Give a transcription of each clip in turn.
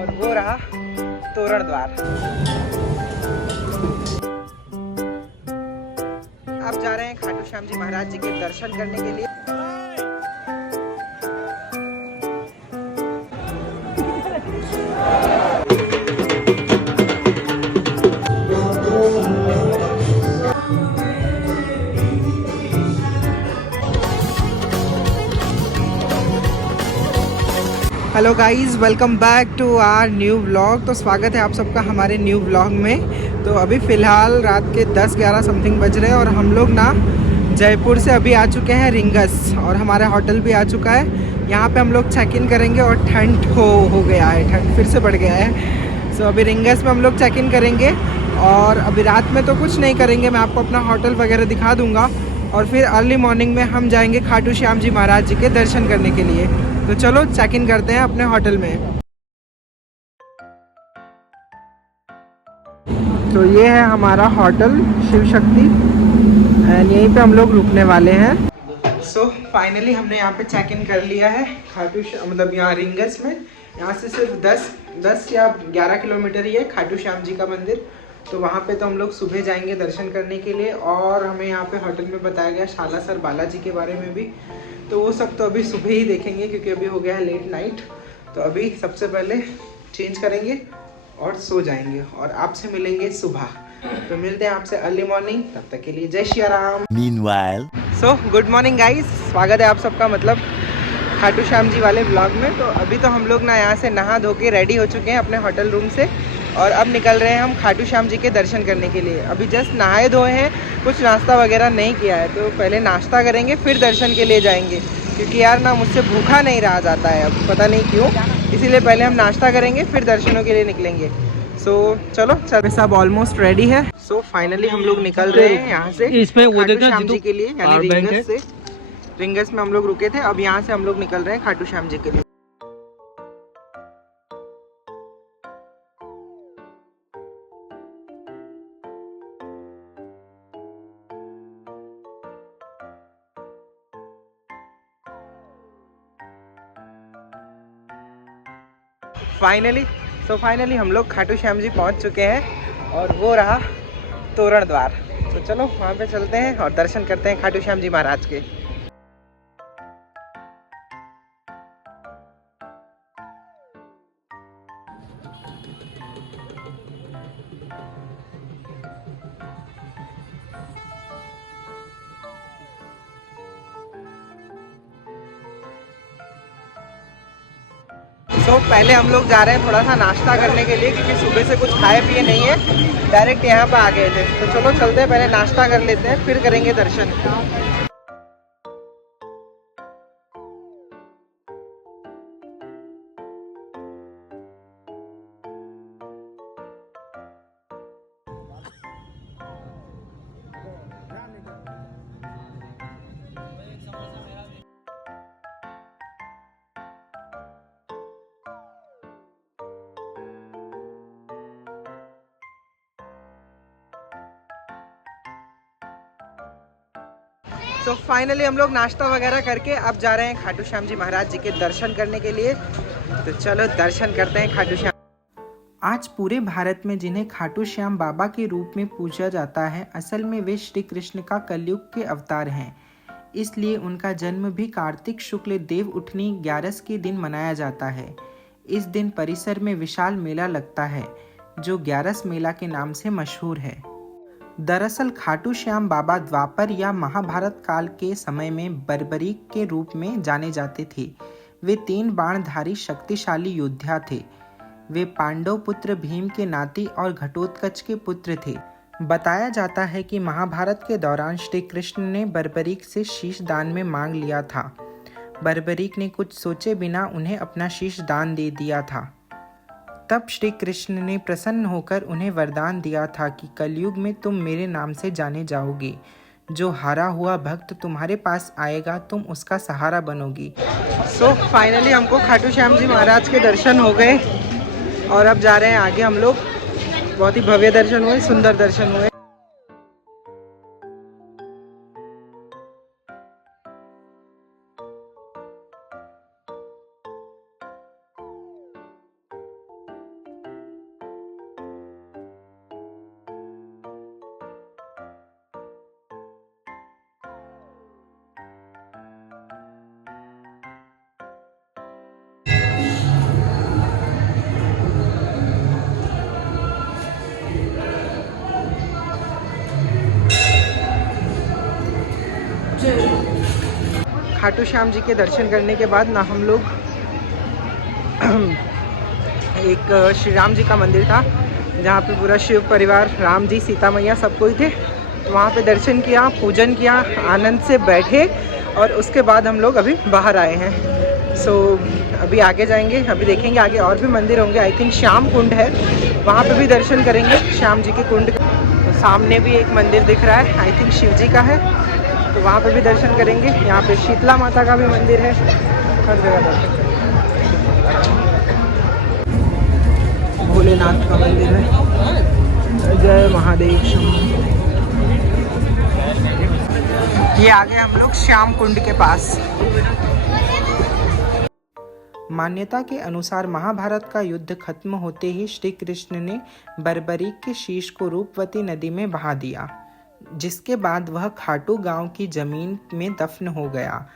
और वो रहा तोरण द्वार। आप जा रहे हैं खाटू श्याम जी महाराज जी के दर्शन करने के लिए। Hello guys, welcome back to our new vlog. तो स्वागत है आप सबका हमारे न्यू व्लॉग में। तो अभी फ़िलहाल रात के 10-11 समथिंग बज रहे हैं और हम लोग ना जयपुर से अभी आ चुके हैं रिंगस, और हमारा होटल भी आ चुका है। यहाँ पे हम लोग चेक इन करेंगे और ठंड हो गया है, ठंड फिर से बढ़ गया है। सो अभी रिंगस में हम लोग चेक इन करेंगे और अभी रात में तो कुछ नहीं करेंगे, मैं आपको अपना होटल वगैरह दिखा दूँगा। और फिर अर्ली मॉर्निंग में हम जाएंगे खाटू श्याम जी महाराज जी के दर्शन करने के लिए। तो चलो चेक इन करते हैं अपने होटल में। तो ये है हमारा होटल शिव शक्ति, एंड यहीं पे हम लोग रुकने वाले हैं। सो फाइनली हमने यहाँ पे चेक इन कर लिया है खाटू मतलब यहाँ रिंगस में। यहाँ से सिर्फ 10 या 11 किलोमीटर ही है खाटू श्याम जी का मंदिर। तो वहाँ पे तो हम लोग सुबह जाएंगे दर्शन करने के लिए। और हमें यहाँ पे होटल में बताया गया शालासर बालाजी के बारे में भी, तो वो सब तो अभी सुबह ही देखेंगे क्योंकि अभी हो गया है लेट नाइट। तो अभी सबसे पहले चेंज करेंगे और सो जाएंगे और आपसे मिलेंगे सुबह। तो मिलते हैं आपसे अर्ली मॉर्निंग, तब तक के लिए जय Shri Ram. Meanwhile, so good morning guys, स्वागत है आप सबका मतलब खाटू श्याम जी वाले ब्लॉग में। तो अभी तो हम लोग ना यहाँ से नहा धो के रेडी हो चुके हैं अपने होटल रूम से, और अब निकल रहे हैं हम खाटू श्याम जी के दर्शन करने के लिए। अभी जस्ट नहाए धोए हैं, कुछ नाश्ता वगैरह नहीं किया है, तो पहले नाश्ता करेंगे फिर दर्शन के लिए जाएंगे। क्योंकि यार ना मुझसे भूखा नहीं रहा जाता है, अब पता नहीं क्यों, इसीलिए पहले हम नाश्ता करेंगे फिर दर्शनों के लिए निकलेंगे। सो चलो सब ऑलमोस्ट रेडी है। सो फाइनली हम लोग निकल रहे हैं यहाँ से इसमें वो खाटू देखा श्याम जितू जी के लिए, यानी पावर बैंक रिंगस से। रिंगस में हम लोग रुके थे, अब यहाँ से हम लोग निकल रहे हैं खाटू श्याम जी के लिए। फाइनली हम लोग खाटू श्याम जी पहुँच चुके हैं, और वो रहा तोरण द्वार। तो चलो वहाँ पे चलते हैं और दर्शन करते हैं खाटू श्याम जी महाराज के। तो पहले हम लोग जा रहे हैं थोड़ा सा नाश्ता करने के लिए, क्योंकि सुबह से कुछ खाए पिए नहीं है, डायरेक्ट यहाँ पर आ गए थे। तो चलो चलते हैं, पहले नाश्ता कर लेते हैं फिर करेंगे दर्शन। तो फाइनली हम लोग नाश्ता वगैरह करके अब जा रहे हैं खाटू श्याम जी महाराज जी के दर्शन करने के लिए। तो चलो दर्शन करते हैं खाटू श्याम। आज पूरे भारत में जिन्हें खाटू श्याम बाबा के रूप में पूजा जाता है, असल में वे श्री कृष्ण का कलयुग के अवतार हैं। इसलिए उनका जन्म भी कार्तिक शुक्ल देव उठनी 11 के दिन मनाया जाता है। इस दिन परिसर में विशाल मेला लगता है, जो 11 मेला के नाम से मशहूर है। दरअसल खाटू श्याम बाबा द्वापर या महाभारत काल के समय में बर्बरीक के रूप में जाने जाते थे। वे 3 बाणधारी शक्तिशाली योद्धा थे। वे पांडव पुत्र भीम के नाती और घटोत्कच के पुत्र थे। बताया जाता है कि महाभारत के दौरान श्री कृष्ण ने बर्बरीक से शीश दान में मांग लिया था। बर्बरीक ने कुछ सोचे बिना उन्हें अपना शीश दान दे दिया था। तब श्री कृष्ण ने प्रसन्न होकर उन्हें वरदान दिया था कि कलयुग में तुम मेरे नाम से जाने जाओगे। जो हारा हुआ भक्त तुम्हारे पास आएगा, तुम उसका सहारा बनोगी। सो फाइनली हमको खाटू श्याम जी महाराज के दर्शन हो गए, और अब जा रहे हैं आगे हम लोग। बहुत ही भव्य दर्शन हुए, सुंदर दर्शन हुए। खाटू श्याम जी के दर्शन करने के बाद ना हम लोग एक श्री राम जी का मंदिर था जहाँ पे पूरा शिव परिवार, राम जी, सीता मैया सब कोई थे। तो वहाँ पे दर्शन किया, पूजन किया, आनंद से बैठे और उसके बाद हम लोग अभी बाहर आए हैं। सो अभी आगे जाएंगे, अभी देखेंगे आगे और भी मंदिर होंगे। आई थिंक श्याम कुंड है, वहाँ पे भी दर्शन करेंगे श्याम जी के कुंड। तो सामने भी एक मंदिर दिख रहा है, आई थिंक शिव जी का है, तो वहाँ पे भी दर्शन करेंगे। यहाँ पे शीतला माता का भी मंदिर है, हर जगह दर्शन करेंगे। भोलेनाथ का मंदिर है, जय महादेव शंभो। ये आगे हम लोग श्याम कुंड के पास। मान्यता के अनुसार महाभारत का युद्ध खत्म होते ही श्री कृष्ण ने बर्बरीक के शीश को रूपवती नदी में बहा दिया, जिसके बाद वह खाटू गांव की जमीन में दफन हो गया।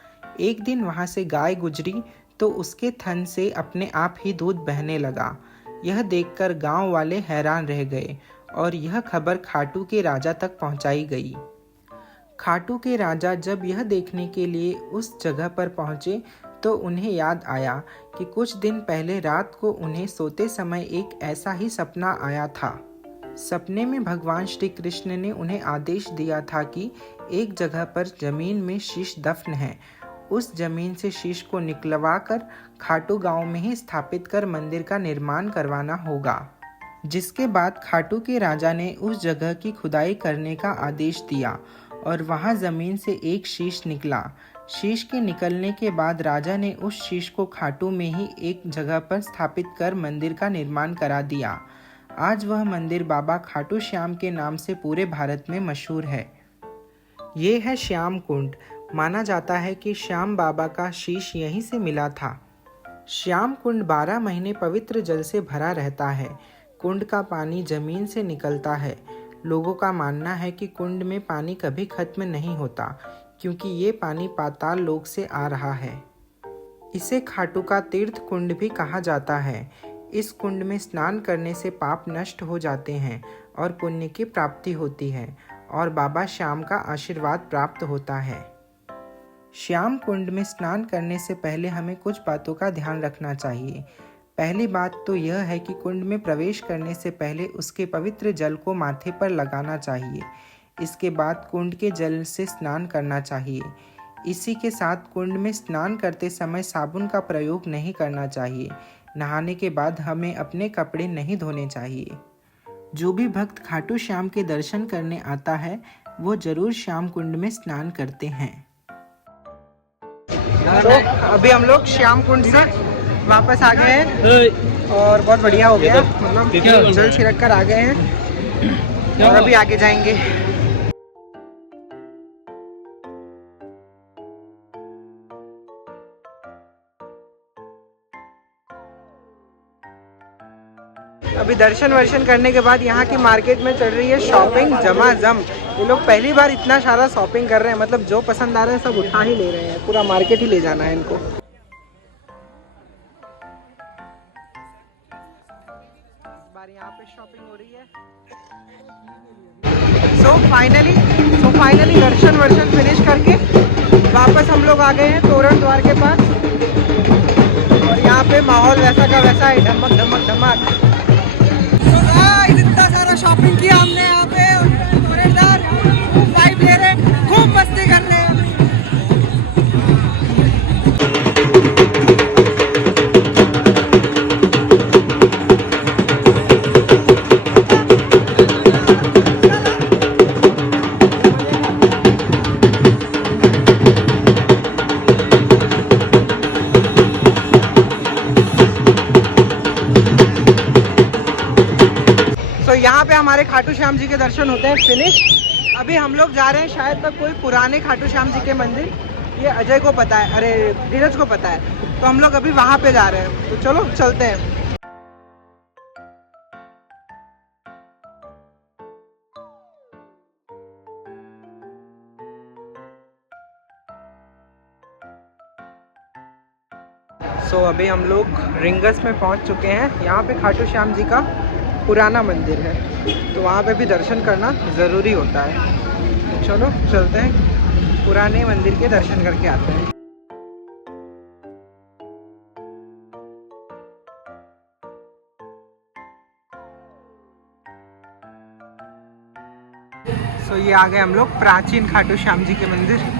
एक दिन वहां से गाय गुजरी तो उसके थन से अपने आप ही दूध बहने लगा। यह देखकर गांव वाले हैरान रह गए और यह खबर खाटू के राजा तक पहुंचाई गई। खाटू के राजा जब यह देखने के लिए उस जगह पर पहुंचे तो उन्हें याद आया कि कुछ दिन पहले रात को उन्हें सोते समय एक ऐसा ही सपना आया था। सपने में भगवान श्री कृष्ण ने उन्हें आदेश दिया था कि एक जगह पर जमीन में शीश दफन है, उस जमीन से शीश को निकलवा कर खाटू गांव में ही स्थापित कर मंदिर का निर्माण करवाना होगा। जिसके बाद खाटू के राजा ने उस जगह की खुदाई करने का आदेश दिया और वहां जमीन से एक शीश निकला। शीश के निकलने के बाद राजा ने उस शीश को खाटू में ही एक जगह पर स्थापित कर मंदिर का निर्माण करा दिया। आज वह मंदिर बाबा खाटू श्याम के नाम से पूरे भारत में मशहूर है। ये है श्याम कुंड। माना जाता है कि श्याम बाबा का शीश यहीं से मिला था। श्याम कुंड 12 महीने पवित्र जल से भरा रहता है। कुंड का पानी जमीन से निकलता है। लोगों का मानना है कि कुंड में पानी कभी खत्म नहीं होता, क्योंकि ये पानी पाताल लोक से आ रहा है। इसे खाटू का तीर्थ कुंड भी कहा जाता है। इस कुंड में स्नान करने से पाप नष्ट हो जाते हैं और पुण्य की प्राप्ति होती है और बाबा श्याम का आशीर्वाद प्राप्त होता है। श्याम कुंड में स्नान करने से पहले हमें कुछ बातों का ध्यान रखना चाहिए। पहली बात तो यह है कि कुंड में प्रवेश करने से पहले उसके पवित्र जल को माथे पर लगाना चाहिए। इसके बाद कुंड के जल से स्नान करना चाहिए। इसी के साथ कुंड में स्नान करते समय साबुन का प्रयोग नहीं करना चाहिए। नहाने के बाद हमें अपने कपड़े नहीं धोने चाहिए। जो भी भक्त खाटू श्याम के दर्शन करने आता है वो जरूर श्याम कुंड में स्नान करते हैं। तो अभी हम लोग श्याम कुंड से वापस आ गए हैं और बहुत बढ़िया हो गया, मतलब जल छिड़क कर आ गए हैं और अभी आगे जाएंगे। अभी दर्शन वर्शन करने के बाद यहाँ की मार्केट में चल रही है शॉपिंग जमाजम। ये लोग पहली बार इतना सारा शॉपिंग कर रहे हैं, मतलब जो पसंद आ रहा है सब उठा ही ले रहे हैं। पूरा मार्केट ही ले जाना है इनको। यहाँ पे शॉपिंग हो रही है। सो फाइनली दर्शन वर्शन फिनिश करके वापस हम लोग आ गए हैं तोरण द्वार के पास और यहाँ पे माहौल वैसा का वैसा है, धमक धमक धमक। तो गाइस इतना सारा शॉपिंग किया हमने यहाँ पे, तोरण द्वार खूब वाइब ले रहे, खूब मस्ती कर रहे हैं। यहाँ पे हमारे खाटू श्याम जी के दर्शन होते हैं फिनिश। अभी हम लोग जा रहे हैं शायद तक कोई पुराने खाटू श्याम जी के मंदिर, ये अजय को पता है, अरे धीरज को पता है, तो हम लोग अभी वहाँ पे जा रहे हैं। तो चलो चलते हैं। अभी हम लोग रिंगस में पहुँच चुके हैं। यहाँ पे खाटू श्याम जी का पुराना मंदिर है, तो वहाँ पे भी दर्शन करना ज़रूरी होता है। चलो चलते हैं, पुराने मंदिर के दर्शन करके आते हैं। सो ये आ गए हम लोग प्राचीन खाटू श्याम जी के मंदिर।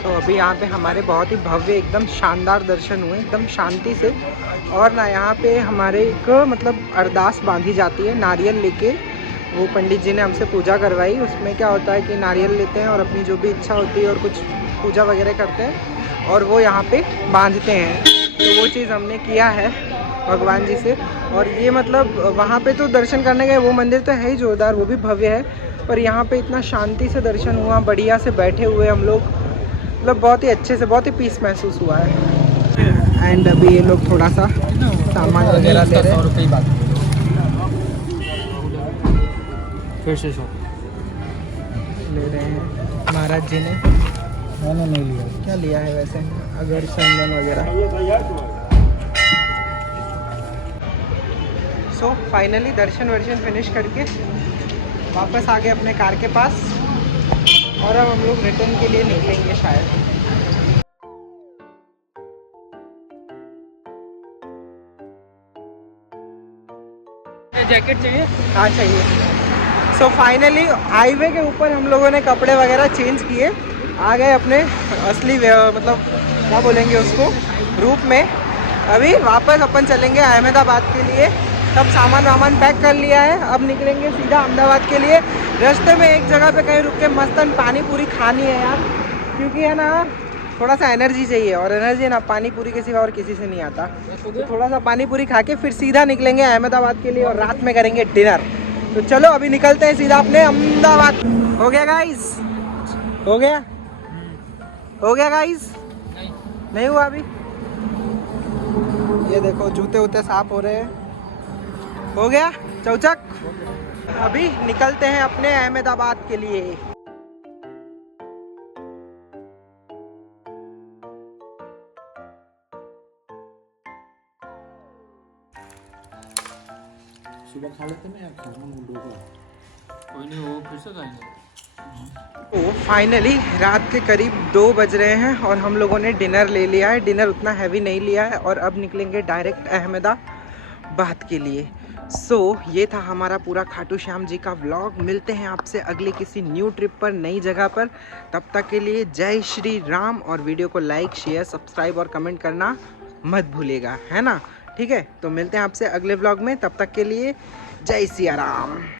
तो अभी यहाँ पे हमारे बहुत ही भव्य एकदम शानदार दर्शन हुए एकदम शांति से। और ना यहाँ पे हमारे एक मतलब अरदास बांधी जाती है नारियल लेके। वो पंडित जी ने हमसे पूजा करवाई। उसमें क्या होता है कि नारियल लेते हैं और अपनी जो भी इच्छा होती है और कुछ पूजा वगैरह करते हैं और वो यहाँ पे बांधते हैं। तो वो चीज़ हमने किया है भगवान जी से। और ये मतलब वहाँ पे तो दर्शन करने गए, वो मंदिर तो है ही जोरदार, वो भी भव्य है, पर यहाँ पे इतना शांति से दर्शन हुआ, बढ़िया से बैठे हुए हम लोग, मतलब बहुत ही अच्छे से, बहुत ही पीस महसूस हुआ है। एंड अभी ये लोग थोड़ा सा सामान वगैरह ले रहे हैं। फिर से ले रहे हैं महाराज जी ने। मैंने नहीं लिया। क्या लिया है वैसे? अगर चंदन वगैरह। सो फाइनली दर्शन वर्शन फिनिश करके वापस आ गए अपने कार के पास और अब हम लोग रिटर्न के लिए निकलेंगे शायद। जैकेट चाहिए? हाँ चाहिए। सो फाइनली हाईवे के ऊपर हम लोगों ने कपड़े वगैरह चेंज किए, आ गए अपने असली मतलब क्या बोलेंगे उसको रूप में। अभी वापस अपन चलेंगे अहमदाबाद के लिए। सब सामान वामान पैक कर लिया है, अब निकलेंगे सीधा अहमदाबाद के लिए। रास्ते में एक जगह पे कहीं रुक के मस्तन पानी पूरी खानी है यार, क्योंकि है ना थोड़ा सा एनर्जी चाहिए, और एनर्जी ना पानी पूरी के सिवा और किसी से नहीं आता। तो थोड़ा सा पानी पूरी खा के फिर सीधा निकलेंगे अहमदाबाद के लिए और रात में करेंगे डिनर। तो चलो अभी निकलते हैं सीधा अपने अहमदाबाद। हो गया गाइस? हो गया? हो गया गाइस? नहीं हुआ अभी? ये देखो जूते वूते साफ हो रहे हैं। हो गया चौचक? अभी निकलते हैं अपने अहमदाबाद के लिए। सुबह खा लेते ना यार, खाना मुंडो का कोई नहीं, वो फिर से खाएंगे। तो फाइनली रात के करीब 2 बज रहे हैं और हम लोगों ने डिनर ले लिया है। डिनर उतना हैवी नहीं लिया है और अब निकलेंगे डायरेक्ट अहमदाबाद के लिए। सो ये था हमारा पूरा खाटू श्याम जी का व्लॉग। मिलते हैं आपसे अगले किसी न्यू ट्रिप पर, नई जगह पर। तब तक के लिए जय श्री राम। और वीडियो को लाइक शेयर सब्सक्राइब और कमेंट करना मत भूलिएगा, है ना? ठीक है, तो मिलते हैं आपसे अगले व्लॉग में। तब तक के लिए जय सिया राम।